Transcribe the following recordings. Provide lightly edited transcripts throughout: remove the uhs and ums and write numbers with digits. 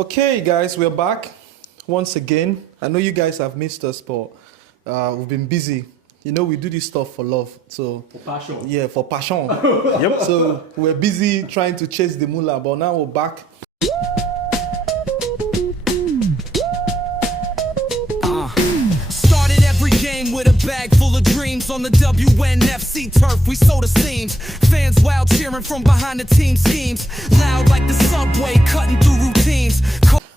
Okay, guys, we're back once again. I know you guys have missed us, but we've been busy. You know, we do this stuff for love. So for passion. Yeah, for passion. Yep. So we're busy trying to chase the moolah, but now we're back. Started every game with a bag full of dreams on the WNFC turf. We sow the seams. Fans wild cheering from behind the team schemes. Loud like the subway, cutting through routines.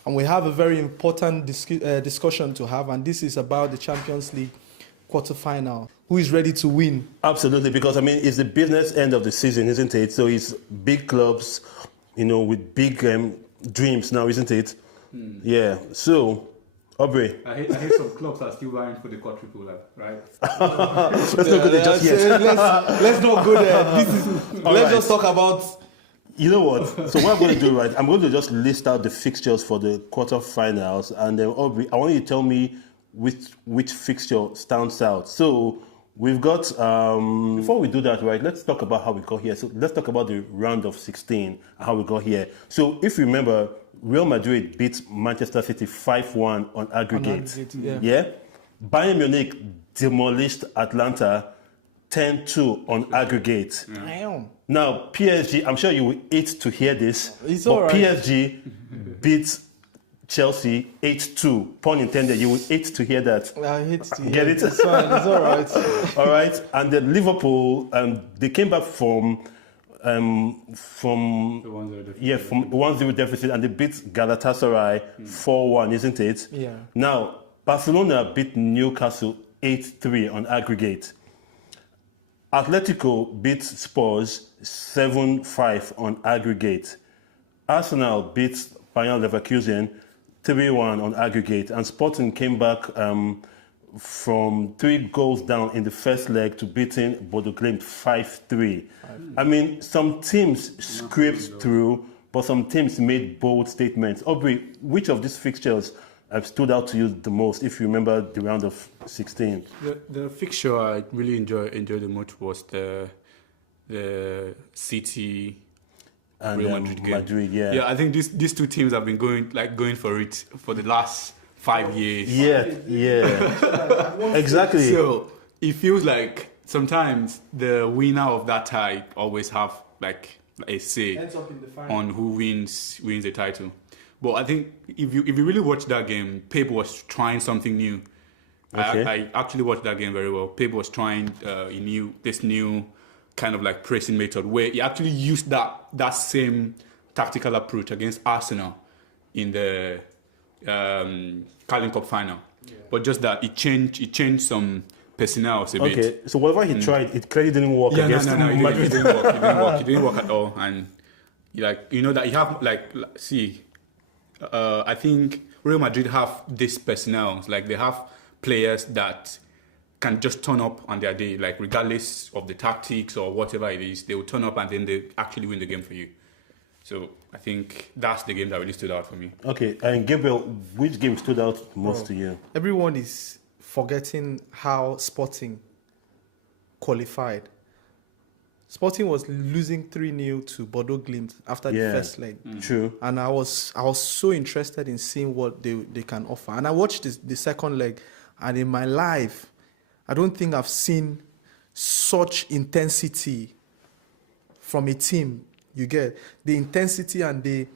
And we have a very important discussion to have, and this is about the Champions League quarterfinal. Who is ready to win? Absolutely, because I mean, it's the business end of the season, isn't it? So it's big clubs, you know, with big dreams now, isn't it? Yeah. So, Aubrey. I hate some clubs are still vying for the quadruple, right? Let's not go there just yet. Let's not go there. Let's just talk about. You know what? So what I'm going to do, right? I'm going to just list out the fixtures for the quarterfinals, and then Aubrey, I want you to tell me which fixture stands out. So we've got. Before we do that, right? Let's talk about how we got here. So let's talk about the round of 16 and how we got here. So if you remember, Real Madrid beat Manchester City 5-1 on aggregate. Yeah. Bayern Munich demolished Atlanta 10-2 on aggregate. Damn. Now, PSG, I'm sure you will hate to hear this, It's but all right. PSG beat Chelsea 8-2. Pun intended, you will hate to hear that. I hate to Get it? It's fine. It's all right. All right. And then Liverpool, they came back from The 1-0 deficit. from 1-0 deficit, and they beat Galatasaray 4-1, isn't it? Yeah. Now, Barcelona beat Newcastle 8-3 on aggregate. Atletico beat Spurs 7-5 on aggregate. Arsenal beat Bayern Leverkusen 3-1 on aggregate. And Sporting came back from 3 goals down in the first leg to beating Bodo Glimt 5-3. I mean, some teams scraped through, but some teams made bold statements. Aubrey, which of these fixtures have stood out to you the most, if you remember the round of 16? The fixture I really enjoyed the most was the City And Real Madrid game. Madrid, yeah. Yeah, I think these two teams have been going for it for the last 5 years. Yeah. Exactly. So it feels like sometimes the winner of that tie always have like a say Ends up in the final. on who wins the title. But I think if you really watch that game, Pep was trying something new. Okay. I actually watched that game very well. Pep was trying this new kind of like pressing method where he actually used that same tactical approach against Arsenal in the Carling Cup final. Yeah. But just that it changed some personnel a bit. Okay, so whatever he tried, it clearly didn't work against It Madrid. didn't work. It didn't work at all. And that you have I think Real Madrid have this personnel. Like they have players that can just turn up on their day, like regardless of the tactics or whatever it is, they will turn up and then they actually win the game for you. So I think that's the game that really stood out for me. Okay, and Gabriel, which game stood out most to you? Everyone is forgetting how Sporting qualified. Sporting was losing 3-0 to Bodo Glimt after the first leg. True. And I was so interested in seeing what they can offer. And I watched the second leg, and in my life, I don't think I've seen such intensity from a team. You get the intensity, and they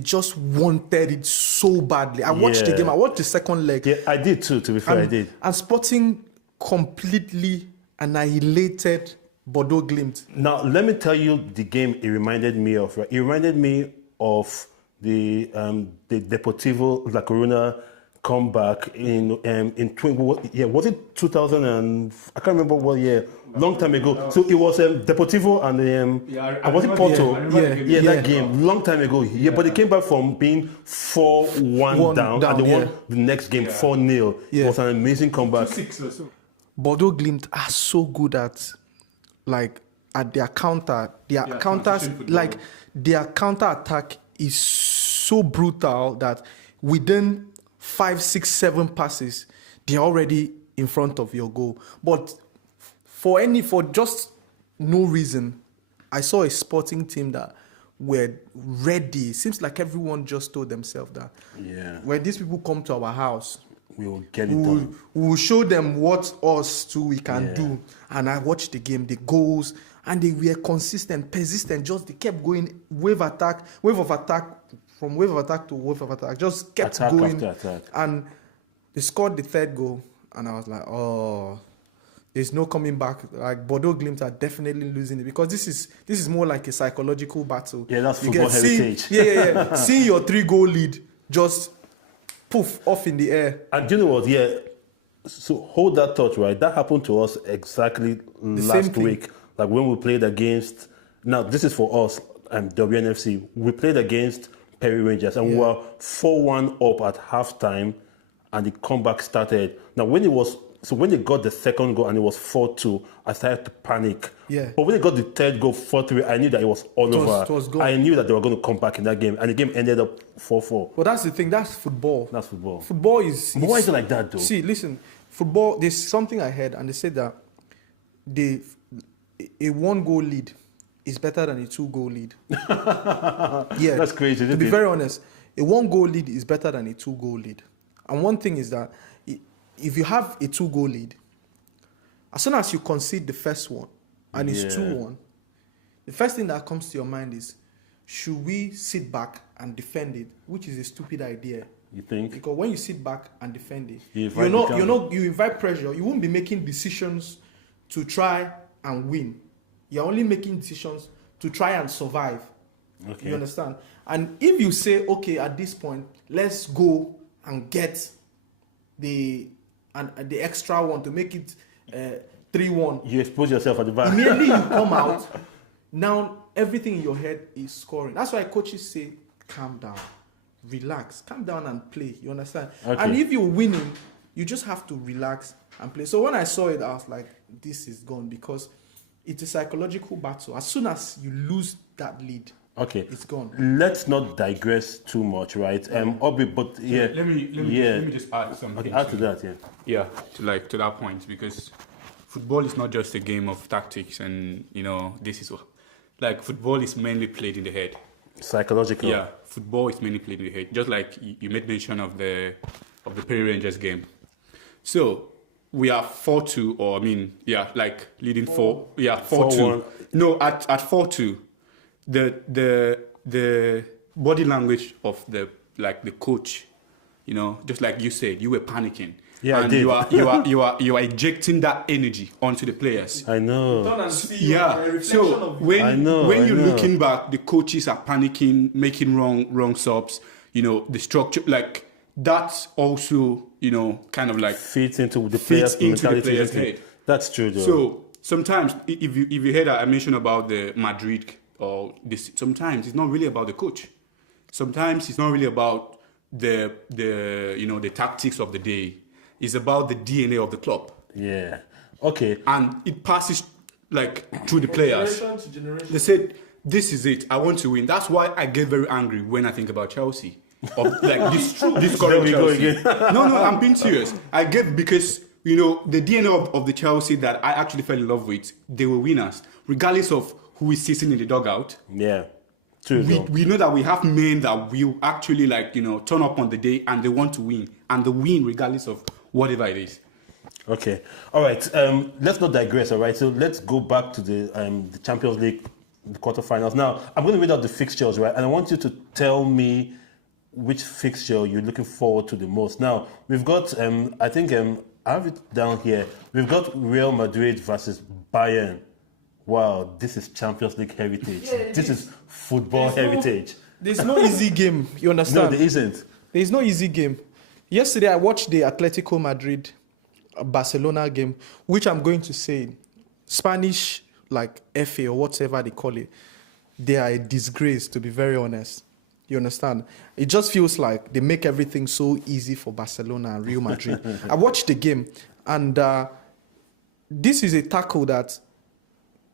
just wanted it so badly. I watched the game. I watched the second leg. Yeah, I did too, to be fair, I did. And Sporting completely annihilated Bodo Glimt. Now, let me tell you the game it reminded me of. Right? It reminded me of the Deportivo La Coruna comeback was it 2000 and I can't remember what year, long time ago. So it was Deportivo and was it Porto? That game, long time ago. Yeah, but they came back from being 4-1 down and they won the next game 4-0. It was an amazing comeback. 2-6 or so. Bodo Glimt are so good at their counter. Their counter attack is so brutal that within 5, 6, 7 passes, they're already in front of your goal. But for just no reason, I saw a Sporting team that were ready. Seems like everyone just told themselves that when these people come to our house, we will get it done. We will show them what us too we can do. And I watched the game, the goals, and they were consistent, persistent. Just they kept going wave of attack, from wave of attack to wave of attack. Just kept going. After attack. And they scored the third goal, and I was like, oh, there's no coming back. Like Bordeaux Glimt are definitely losing it, because this is more like a psychological battle. Yeah, that's football heritage. Seeing your 3-goal lead just poof off in the air. And do you know what? Yeah. So hold that thought, right? That happened to us exactly last week. Like when we played against. Now this is for us and WNFC. We played against Perry Rangers, and we were 4-1 up at halftime, and the comeback started. Now when they got the second goal and it was 4-2, I started to panic. Yeah. But when they got the third goal, 4-3, I knew that it was all over. It was gone. I knew that they were going to come back in that game, and the game ended up 4-4. But that's the thing. That's football. That's football. Football is. But why is it like that, though? See, listen. Football. There's something I heard, and they said that a 1-goal lead is better than a 2-goal lead. Yeah. That's crazy. To be very honest, a 1-goal lead is better than a 2-goal lead. And one thing is that if you have a 2-goal lead, as soon as you concede the first one and it's 2-1, the first thing that comes to your mind is, should we sit back and defend it? Which is a stupid idea. You think? Because when you sit back and defend it, you invite pressure. You won't be making decisions to try and win. You're only making decisions to try and survive. Okay. You understand? And if you say, okay, at this point, let's go and get the extra one to make it 3-1. You expose yourself at the back. Immediately you come out, now everything in your head is scoring. That's why coaches say, calm down, relax, calm down and play. You understand? Okay. And if you're winning, you just have to relax and play. So when I saw it, I was like, this is gone, because it's a psychological battle. As soon as you lose that lead, it's gone. Let's not digress too much, right? Aubrey, but yeah. Let me just add something. Okay, add to that, Yeah, to that point, because football is not just a game of tactics, and this is like football is mainly played in the head. Psychological. Yeah, football is mainly played in the head. Just like you made mention of the Perry Rangers game. So we are 4-2, or like leading 4-2. No, at 4-2, the body language of the coach, just like you said, you were panicking. Yeah, and I did. you are injecting that energy onto the players. I know. So when you're looking back, the coaches are panicking, making wrong subs. The structure, like that's also kind of like fits into the players' head. That's true, though. So sometimes, if you heard that I mentioned about the Madrid or this, sometimes it's not really about the coach. Sometimes it's not really about the tactics of the day. It's about the DNA of the club. Yeah. Okay. And it passes through the players. Generation to generation. They said, "This is it. I want to win." That's why I get very angry when I think about Chelsea. This current Chelsea. No, I'm being serious. I get, because the DNA of the Chelsea that I actually fell in love with, they were winners, regardless of who is sitting in the dugout. Yeah. True. We know that we have men that will actually turn up on the day and they want to win, and they win regardless of whatever it is. Okay. All right. Let's not digress. All right. So let's go back to the Champions League, the quarterfinals. Now I'm going to read out the fixtures, right? And I want you to tell me which fixture you're looking forward to the most. Now we've got I have it down here. We've got Real Madrid versus Bayern. Wow, this is Champions League heritage. Yeah, this is football heritage. There's no easy game. You understand? No, there isn't. There's no easy game. Yesterday, I watched the Atlético Madrid Barcelona game, which I'm going to say, Spanish, FA or whatever they call it, they are a disgrace, to be very honest. You understand? It just feels like they make everything so easy for Barcelona and Real Madrid. I watched the game, and this is a tackle that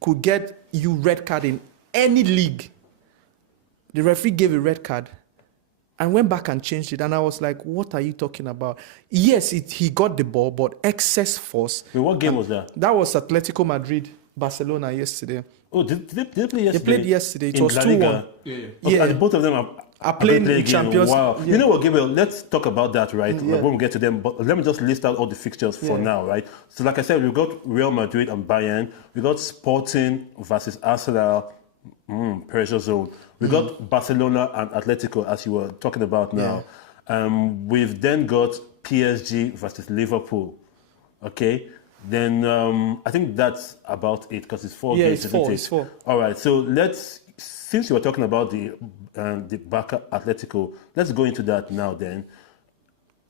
could get you red card in any league. The referee gave a red card and went back and changed it. And I was like, what are you talking about? Yes, he got the ball, but excess force. Wait, what game was that? That was Atlético Madrid, Barcelona yesterday. Oh, did they play yesterday? They played yesterday. It in was La 2-1. Liga? Yeah. Okay, Yeah. and both of them Are playing in again. Champions. Wow. Yeah. You know what, Gabriel? Let's talk about that, right? Yeah. When we get to them. But let me just list out all the fixtures for Yeah. now, right? So, like I said, we've got Real Madrid and Bayern. We got Sporting versus Arsenal. Pressure zone. We got Barcelona and Atlético, as you were talking about now. We've then got PSG versus Liverpool. Okay. Then I think that's about it because it's 4 games. It's isn't 4. it? It's 4. All right. So since you were talking about the Barca Atlético, let's go into that now. Then,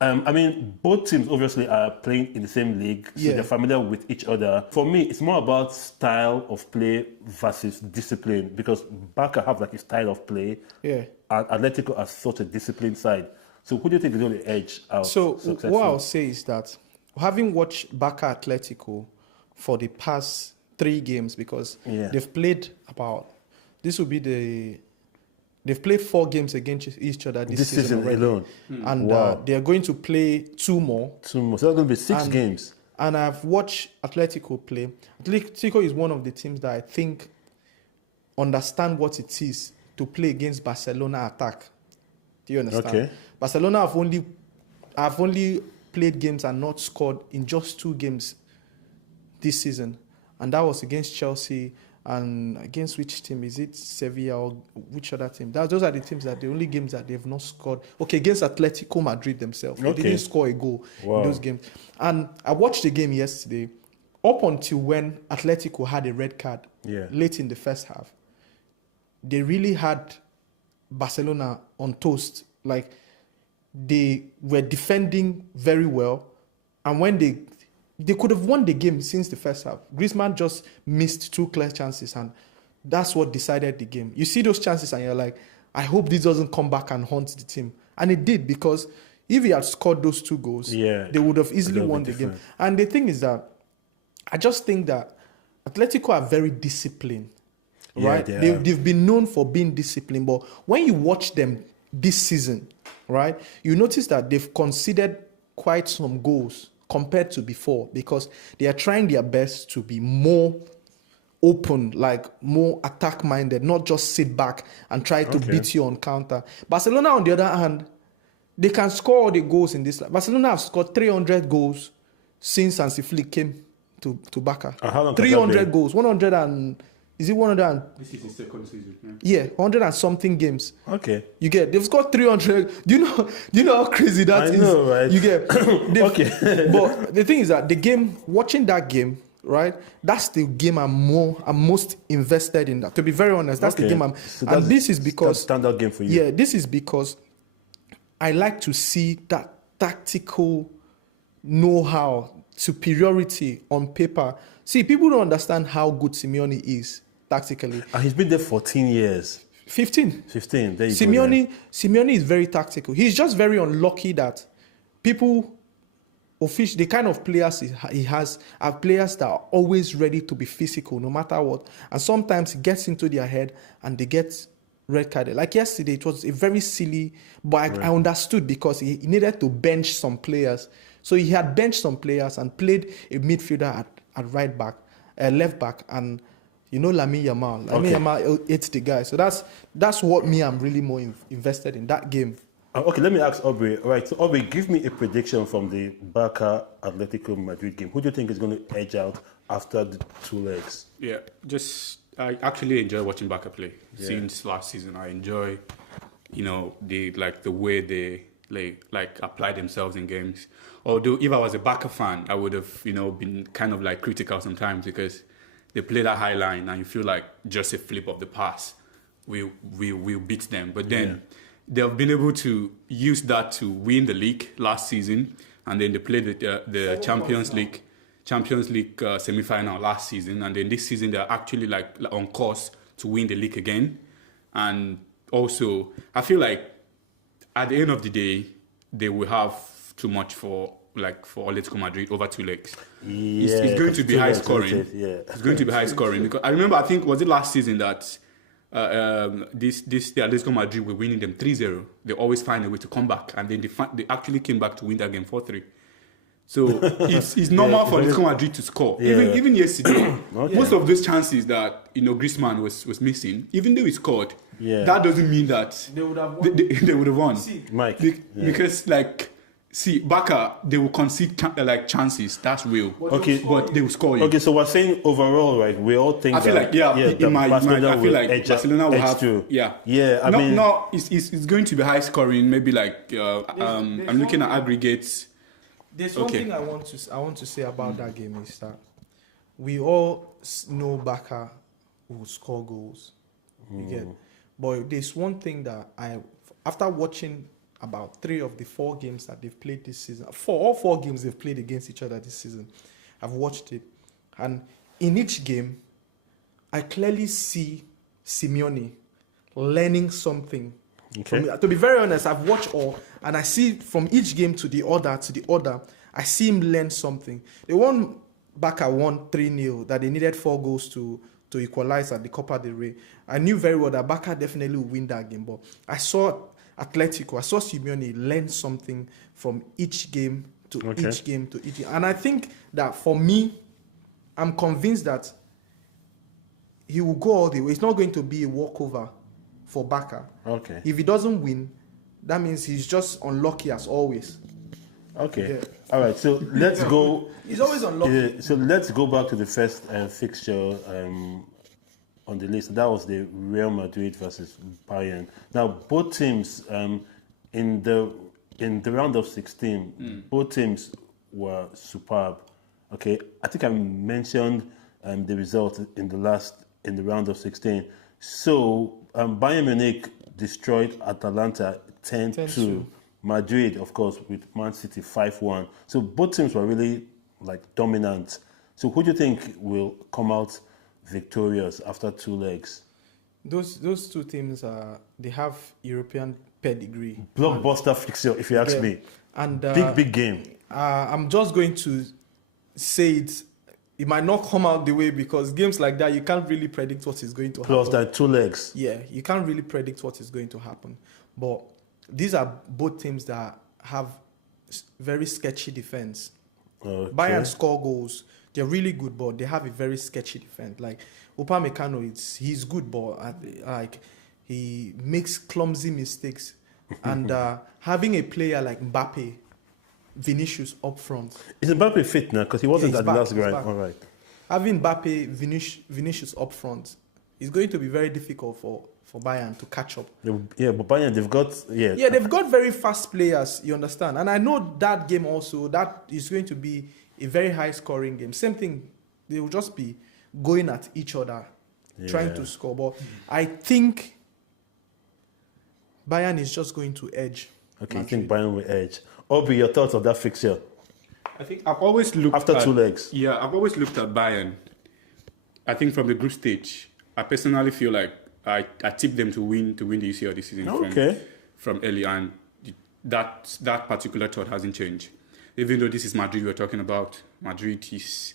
I mean, both teams obviously are playing in the same league, so Yeah. they're familiar with each other. For me, it's more about style of play versus discipline because Barca have like a style of play, Yeah. and Atlético has such a disciplined side. So, who do you think is going to edge out? So successfully? what I'll say is that having watched Barca Atletico for the past 3 games, because they've played they've played 4 games against each other this season already. alone. And Wow. they're going to play 2 more. 2 more. So that's going to be 6 And- games. And I've watched Atletico play. Atletico is one of the teams that I think understand what it is to play against Barcelona attack. Do you understand? Okay. Barcelona have only played games and not scored in just 2 games this season. And that was against Chelsea and against which team? Is it Sevilla or which other team? Those are the only games that they've not scored. Okay, against Atletico Madrid themselves. They didn't score a goal in those games. And I watched the game yesterday up until when Atletico had a red card late in the first half. They really had Barcelona on toast. Like, they were defending very well. And when they could have won the game since the first half. Griezmann just missed 2 clear chances, and that's what decided the game. You see those chances, and you're like, I hope this doesn't come back and haunt the team. And it did, because if he had scored those 2 goals, they would have easily won the game. And the thing is that I just think that Atletico are very disciplined, right? They've been known for being disciplined, but when you watch them this season, right, you notice that they've conceded quite some goals compared to before, because they are trying their best to be more open, like more attack-minded, not just sit back and try to beat you on counter. Barcelona, on the other hand, they can score all the goals in this. Barcelona have scored 300 goals since Hansi Flick came to Barca. How long 300 goals, 100 and... Is it 100? This is the second season. Yeah, 100 and something games. Okay. You get, they've scored 300. Do you know how crazy that is? I know, right? You get, Okay. But the thing is that watching that game, right? That's the game I'm most invested in. To be very honest, that's the game and this is because standout game for you. Yeah, this is because I like to see that tactical know-how, superiority on paper. See, people don't understand how good Simeone is tactically. And he's been there 14 years. 15. 15. There you Simeone is very tactical. He's just very unlucky that people, the kind of players he has are players that are always ready to be physical no matter what. And sometimes it gets into their head and they get red carded. Like yesterday, it was a very silly, but I understood because he needed to bench some players. So he had benched some players and played a midfielder at right back, left back, and Lamine Yamal. Lamine Yamal hates the guy. So that's what I'm really more invested in, that game. Okay, let me ask Aubrey. Right, so Aubrey, give me a prediction from the Barca Atlético Madrid game. Who do you think is going to edge out after the 2 legs? Yeah, I actually enjoy watching Barca play. Since last season, I enjoy, the way they apply themselves in games. Although if I was a Barca fan, I would have, been kind of like critical sometimes because they play that high line and you feel like just a flip of the pass, we'll beat them. But then they've been able to use that to win the league last season, and then they played the Champions League semi-final last season, and then this season they're actually like on course to win the league again. And also, I feel like at the end of the day, they will have too much for Atletico Madrid over 2 legs. It's going to be high scoring. It's going to be high scoring because I remember, I think, was it last season that the Atletico Madrid were winning them 3-0. They always find a way to come back, and then they actually came back to win that game 4-3. So it's normal for Atletico Madrid to score. Yeah. Even yesterday, Okay. most of those chances that Griezmann was missing, even though he scored, that doesn't mean that They would have won. they would have won. See, Mike. Because Barca, they will concede chances. That's real. Okay, But they will score you. Okay, so we're saying overall, right? We all think. I feel that, like in my Barcelona I feel will like edge Barcelona will edge have through. yeah. I mean, it's going to be high scoring. Maybe I'm looking at aggregates. There's one thing I want to say about that game is that we all know Barca will score goals. You get, but there's one thing that after watching about 3 of the 4 games that they've played this season, all 4 games they've played against each other this season, I've watched it, and in each game, I clearly see Simeone learning something. Okay. To be very honest, I've watched all, and I see from each game to the other, I see him learn something. They won, Barca won 3-0, that they needed 4 goals to equalize at the Copa del Rey. I knew very well that Barca definitely would win that game, but I saw Atlético, I saw Simeone learn something from each game to each game to each game. And I think that for me, I'm convinced that he will go all the way. It's not going to be a walkover for Barca. Okay. If he doesn't win, that means he's just unlucky as always. Okay. Yeah. All right. So let's go. He's always unlucky. So let's go back to the first fixture on the list. That was the Real Madrid versus Bayern. Now both teams in the round of 16, both teams were superb. Okay. I think I mentioned the result in the round of 16. So Bayern Munich destroyed Atalanta 10-2. Madrid, of course, with Man City 5-1. So both teams were really dominant. So who do you think will come out victorious after 2 legs? Those 2 teams they have European pedigree. Blockbuster fixture, if you ask me. And big game. I'm just going to say it. It might not come out the way, because games like that, you can't really predict what is going to happen. Plus that 2 legs. Yeah, you can't really predict what is going to happen. But these are both teams that have very sketchy defense. Okay. Bayern score goals. They're really good, but they have a very sketchy defense. Like Upamecano, he's good, but he makes clumsy mistakes. And having a player like Mbappe, Vinicius up front. Is Mbappe fit now? Because he wasn't at the last grind. All right. Having Mbappe, Vinicius up front is going to be very difficult for Bayern to catch up. Yeah, but Bayern, they've got... Yeah, they've got very fast players, you understand. And I know that game also, that is going to be a very high-scoring game. Same thing, they will just be going at each other, trying to score. But I think Bayern is just going to edge. Okay, Madrid. you think Bayern will edge. Aubrey, your thoughts on that fixture? I think I've always looked After at, 2 legs. Yeah, I've always looked at Bayern. I think from the group stage, I personally feel like I tipped them to win the UCL this season from early, and that particular thought hasn't changed. Even though this is Madrid we're talking about, Madrid is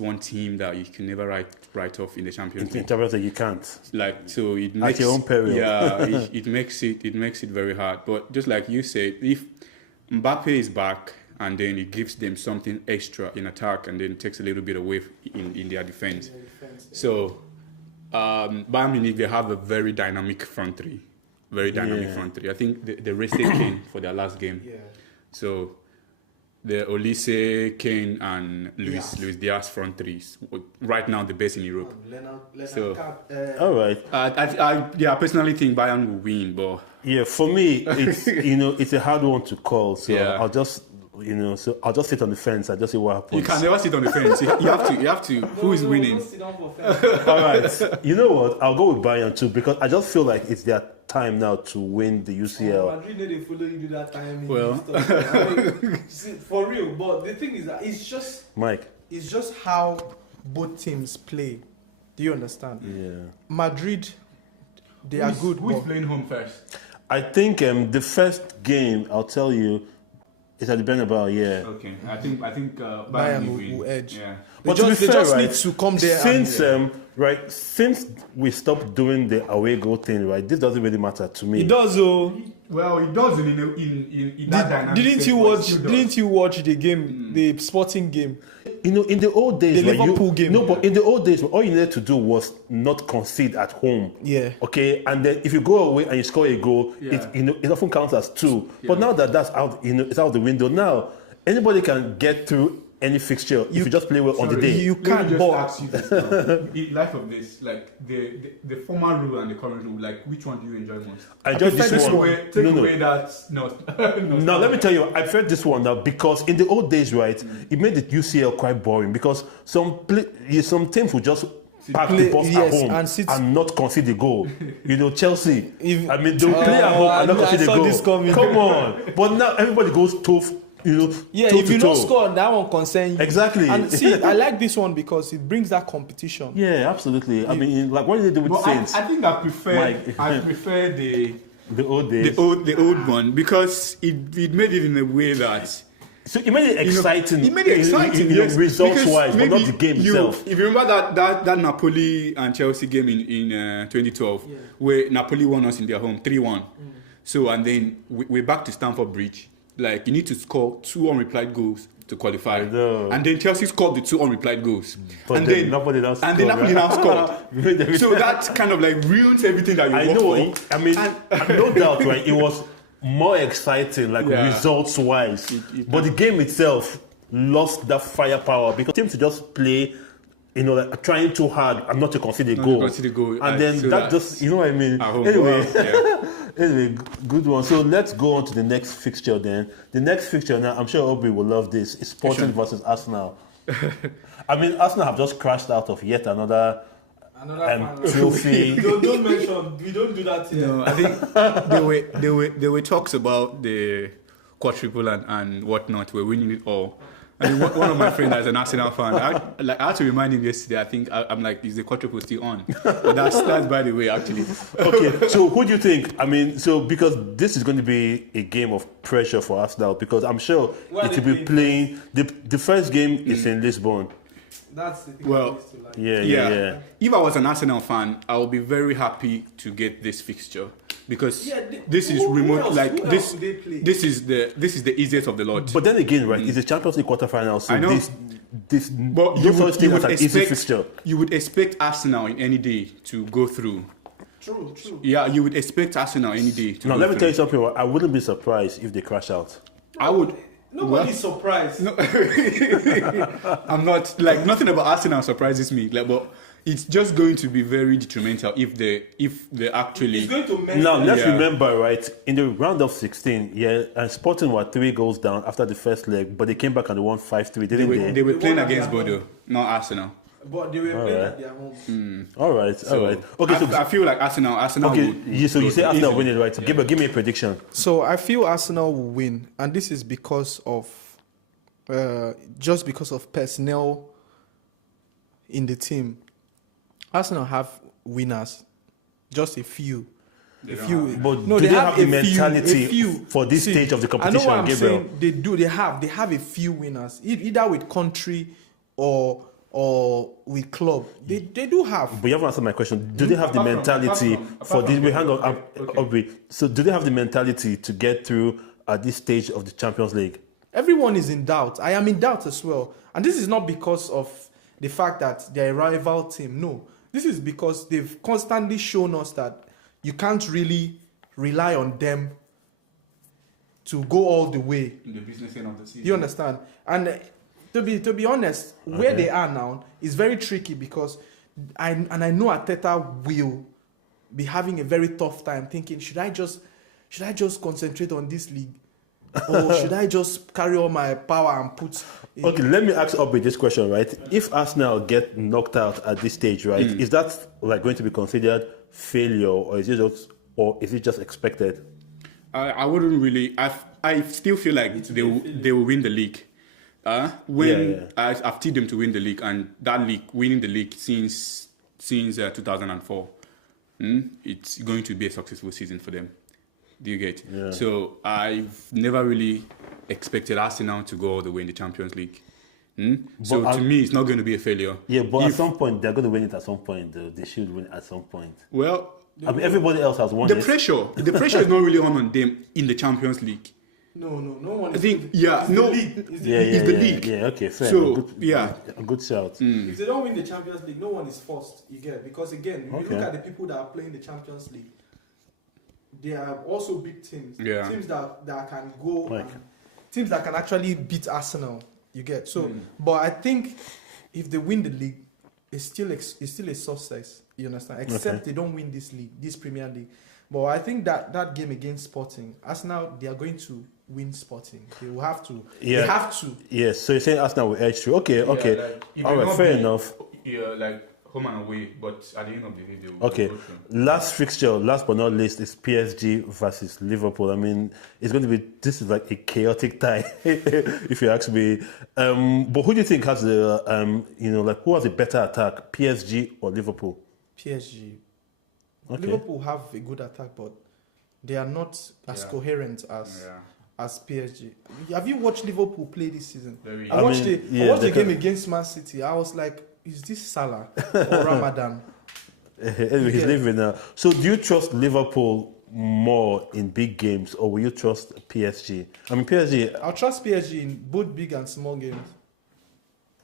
one team that you can never write off in the Champions League. In terms of you can't. So it makes at your own peril. Yeah, it makes it very hard. But just like you said, if Mbappe is back and then it gives them something extra in attack and then takes a little bit away in their defense. So Bayern Munich, they have a very dynamic front three. Very dynamic front three. I think they rested Kane for their last game. Yeah. So the Olise, Kane, and Luis Diaz front threes. Right now, the best in Europe. All right. I personally think Bayern will win, but Yeah, for me, it's it's a hard one to call. So Yeah. I'll just sit on the fence and just see what happens. you can never sit on the fence. You have to. Who is winning? All right. You know what? I'll go with Bayern too, because I just feel like it's their time now to win the UCL. Madrid know they follow you do that time. Well. For real. But the thing is that it's just how both teams play. Do you understand? Yeah. Madrid, they are good. Who is but playing home first? I think the first game, I'll tell you, It's at the Bernabeu, yeah. Okay, I think Bayern Bayern will will win. edge. Yeah. They to be they fair, just right, need to come there. Since we stopped doing the away goal thing, right, this doesn't really matter to me. It does, though. Well, it does in that dynamic. Didn't you watch the game, the Sporting game? You know, in the old days, The Liverpool game. No, but in the old days, all you needed to do was not concede at home. Yeah. Okay, and then if you go away and you score a goal, Yeah. it often counts as 2. But now that's out, it's out the window. Now anybody can get through any fixture if you just play well on the day. You Let me can't just ball. ask you this now. In light of this, like the former rule and the current rule, like which one do you enjoy most? I just prefer this this one. one. Take away that no. Now let me tell you, I prefer this one now because in the old days, right, it made the UCL quite boring because some teams would just park the bus at home and not concede the goal. You know, Chelsea. They'll play at home and not concede the goal. Come on, but now everybody goes tough. You know, Yeah, toe if to you toe. don't score, that one concern you. Exactly. And see, I like this one because it brings that competition. Yeah, absolutely. I mean, like what did they do with But Saints? I think I prefer the old days. the old one because it made it in a way that So it made it exciting. It made it exciting, yes. Results wise, but Maybe not the game itself. If you remember that Napoli and Chelsea game in 2012, where Napoli won us in their home 3-1. So and then we're back to Stamford Bridge. Like you need to score 2 unreplied goals to qualify, and then Chelsea scored the 2 unreplied goals, But and then Napoli now scored. So that kind of like ruins everything that you I work know. for. I mean, no doubt, right? It was more exciting, like results wise, but the game itself lost that firepower because teams to just play. You know, like trying too hard and not to concede a goal. And then that just, you know what I mean? Anyway, anyway, good one. So let's go on to the next fixture then. The next fixture now, I'm sure Aubrey will love this. It's Sporting versus Arsenal. I mean, Arsenal have just crashed out of yet another trophy. Don't mention. We don't do that here. No, I think there were talks about the quadruple and whatnot. We're winning it all. I mean, one of my friends is an Arsenal fan. I had to remind him yesterday. I think I'm like, is the quadruple still on? But that's by the way, actually. Okay, so who do you think? I mean, so because this is going to be a game of pressure for Arsenal because I'm sure it will be playing. The first game is in Lisbon. That's the thing. Well, Yeah. If I was an Arsenal fan, I would be very happy to get this fixture because this is remote. Like this is the easiest of the lot. But then again, right? It's a Champions League quarterfinal. So I know. But you would an easy fixture. You would expect Arsenal in any day to go through. True. Yeah, you would expect Arsenal any day to Now, go let me through. tell you something. I wouldn't be surprised if they crash out. I would. Nobody's surprised. No, I'm not like nothing about Arsenal surprises me. Like, but it's just going to be very detrimental if they actually. It's going to mess Now, them. let's remember, right? In the round of 16, and Sporting were 3 goals down after the first leg, but they came back and they won 5-3, didn't they? They were playing won at against their Bodo, not Arsenal. But they were playing at their home. All right. Okay, so I feel like Arsenal. Okay, would, so you say Arsenal easily. winning, right? So give me a prediction. So I feel Arsenal will win, and this is because of just because of personnel in the team. Arsenal have winners, just a few. But No, do they have the a mentality few. for this stage of the competition, I know what I'm Gabriel? saying. They do. They have a few winners, either with country or with club. They do have. But you haven't answered my question. Do they have the mentality for this? Wait, hang on, Aubrey. So do they have the mentality to get through at this stage of the Champions League? Everyone is in doubt. I am in doubt as well. And this is not because of the fact that they're a rival team. No. This is because they've constantly shown us that you can't really rely on them to go all the way. In the business end of the season. You understand? And to be honest, where they are now is very tricky because I know Arteta will be having a very tough time thinking, should I just concentrate on this league? Or should I just carry all my power and put... Okay, let me ask Aubrey this question, right? If Arsenal get knocked out at this stage, right, is that like going to be considered failure, or is it just expected? I wouldn't really. I still feel like they will win the league. I've tipped them to win the league, and that league, winning the league since 2004, it's going to be a successful season for them. Do you get? Yeah. So I've never really expected Arsenal to go all the way in the Champions League. So to me, it's not going to be a failure. Yeah, but at some point, they're going to win it at some point, though. They should win at some point. Well, I mean, everybody else has won the it. pressure is not really on them in the Champions League. No one. I think, it's the league. Yeah, okay, fair. So, A good shout. If they don't win the Champions League, no one is forced. You get, because again, if you look at the people that are playing the Champions League, they are also big teams. Yeah. Teams that can go, Like- and teams that can actually beat Arsenal. You get so, but I think if they win the league, it's still a success. You understand? Except they don't win this Premier League. But I think that game against Sporting, Arsenal, they are going to win Sporting. They will have to. Yeah. They have to. Yes, so you're saying Arsenal will edge through. Okay. It All might right, not fair be, enough. Like home and away, but at the end of the video. Okay, last fixture, last but not least, is PSG versus Liverpool. I mean, this is like a chaotic tie, if you ask me. But who do you think has who has a better attack, PSG or Liverpool? PSG. Okay. Liverpool have a good attack, but they are not as coherent as PSG. Have you watched Liverpool play this season? I watched the game against Man City. I was like, is this Salah or Ramadan? Anyway, he's leaving now. So do you trust Liverpool more in big games, or will you trust PSG? I mean, PSG... I'll trust PSG in both big and small games.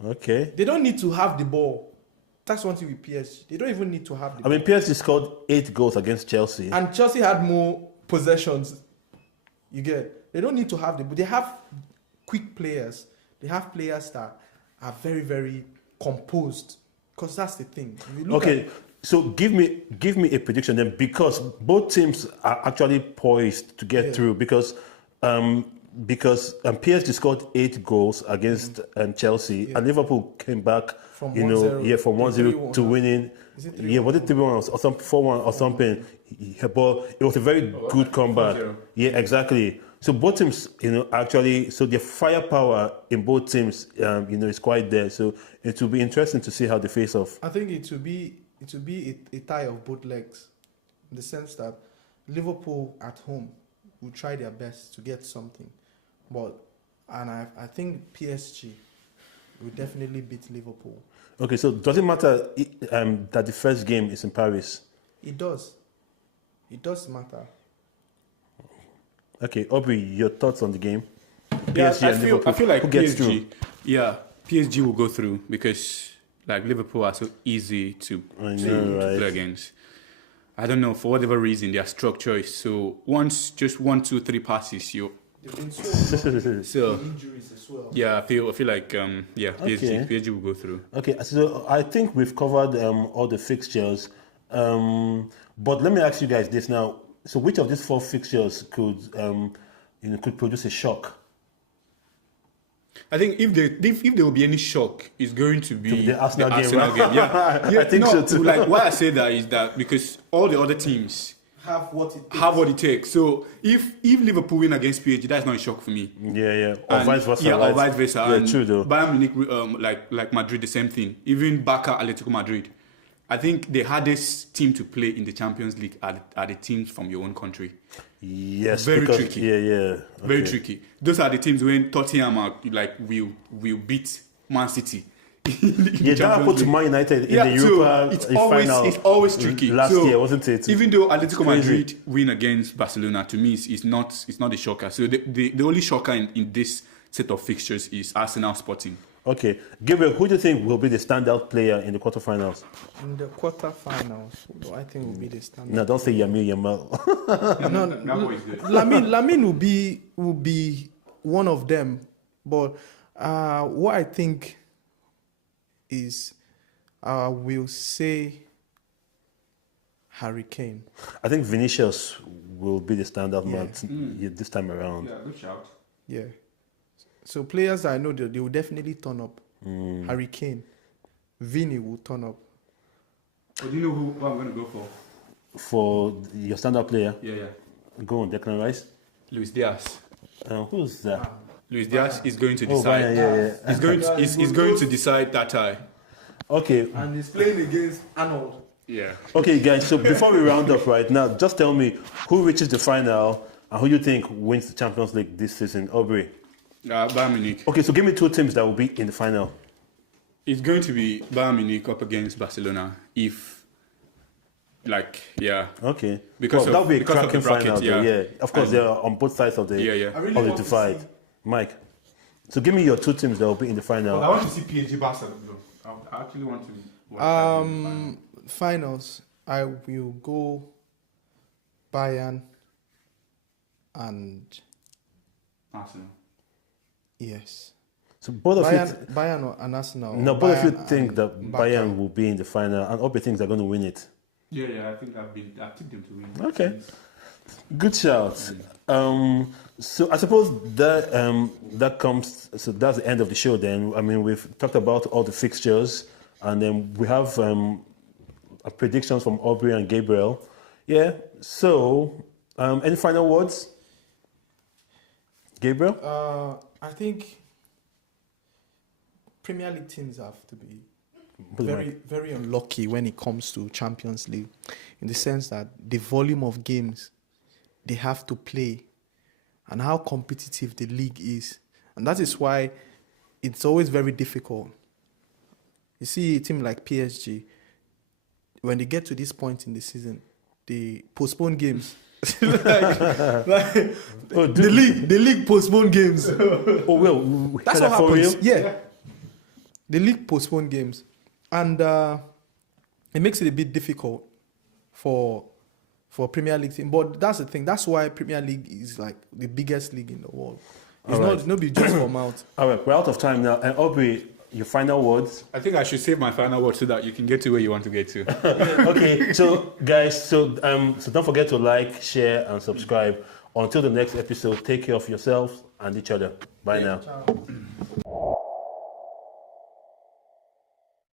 Okay. They don't need to have the ball. That's one thing with PSG. They don't even need to have the ball. I mean, PSG scored 8 goals against Chelsea. And Chelsea had more possessions. You get? They don't need to have the ball. They have quick players. They have players that are very, very composed. Because that's the thing. If you look Okay, so give me a prediction then, because both teams are actually poised to get through, because PSG scored 8 goals against Chelsea, and Liverpool came back from from 1-0 to winning. Was it 3-1 or some 4-1 or something? Yeah, but it was a very good comeback. 4-0. Yeah, exactly. So both teams, actually, so the firepower in both teams, is quite there. So it will be interesting to see how they face off. I think it will be a tie of both legs, in the sense that Liverpool at home will try their best to get something, I think PSG will definitely beat Liverpool. Okay, so does it matter that the first game is in Paris? It does. It does matter. Okay, Aubrey, your thoughts on the game? Yeah, PSG and Liverpool. I feel like who gets PSG. through? Yeah, PSG will go through because like Liverpool are so easy to play against. I don't know, for whatever reason their structure is so just 1, 2, 3 passes They've been so injuries as well. Yeah, I feel like PSG will go through. Okay, so I think we've covered all the fixtures. But let me ask you guys this now. So which of these 4 fixtures could produce a shock? I think if there will be any shock, it's going to be the Arsenal game. game. Yeah, I think so too. Like why I say that is that because all the other teams have what it takes. So if Liverpool win against PSG, that's not a shock for me. Yeah. Or vice versa. Yeah, or vice versa. Yeah, and true though. Bayern Munich, like Madrid, the same thing. Even Barca, Atlético Madrid. I think the hardest team to play in the Champions League are the teams from your own country. Yes, very tricky. Yeah. Okay. Very tricky. Those are the teams when Tottenham are like will beat Man City. That happened to Man United in the Europa final. It's always tricky. Last year, wasn't it? Even though Atlético Madrid win against Barcelona, to me it's not a shocker. So the only shocker in this set of fixtures is Arsenal Sporting. Okay, Gabriel, who do you think will be the standout player in the quarterfinals? In the quarterfinals, who do I think will be the standout? No, don't say Yamil Yamal. Lamine will be one of them. But what I think is, we'll say Harry Kane. I think Vinicius will be the standout man this time around. Yeah, good shout. Yeah. So players I know, they will definitely turn up. Harry Kane. Vini will turn up. But do you know who I'm going to go for? For your standout player? Yeah. Go on, Declan Rice. Luis Diaz. Who's that? Luis Diaz is going to decide. Yeah. He's going to decide that tie. Okay. And he's playing against Arnold. Yeah. Okay, guys. So before we round up right now, just tell me who reaches the final And who do you think wins the Champions League this season? Aubrey. Bayern Munich. Okay, so give me 2 teams that will be in the final. It's going to be Bayern Munich up against Barcelona Okay. Because that would be a because of the cracking bracket, final. yeah. Yeah. Of course, they're on both sides of the I really of the want to divide. see- Mike. So give me your 2 teams that will be in the final. I want to see PSG Barcelona. I actually want to watch Finals. I will go Bayern and Arsenal. yes. So both of Bayern and Arsenal. you, no, both of you Bayern think and that Barca. Bayern will be in the final, and Aubrey thinks they're going to win it. Yeah, I think I tipped them to win. Okay. Good shout. So I suppose that comes. So that's the end of the show. Then I mean we've talked about all the fixtures, and then we have predictions from Aubrey and Gabriel. Yeah. So any final words, Gabriel? I think Premier League teams have to be Put the very, mic. very unlucky when it comes to Champions League, in the sense that the volume of games they have to play and how competitive the league is. And that is why it's always very difficult. You see a team like PSG, when they get to this point in the season, they postpone games. The league postpone games. Oh well, That's kind what of for happens. real? Yeah. The league postpone games. And it makes it a bit difficult for Premier League team. But that's the thing. That's why Premier League is like the biggest league in the world. It's All right. not be just for mouth. All right, we're out of time now. And Aubrey, your final words. I think I should save my final word so that you can get to where you want to get to. Okay, so guys, so don't forget to like, share, and subscribe. Until the next episode, take care of yourselves and each other. Bye now. Ciao.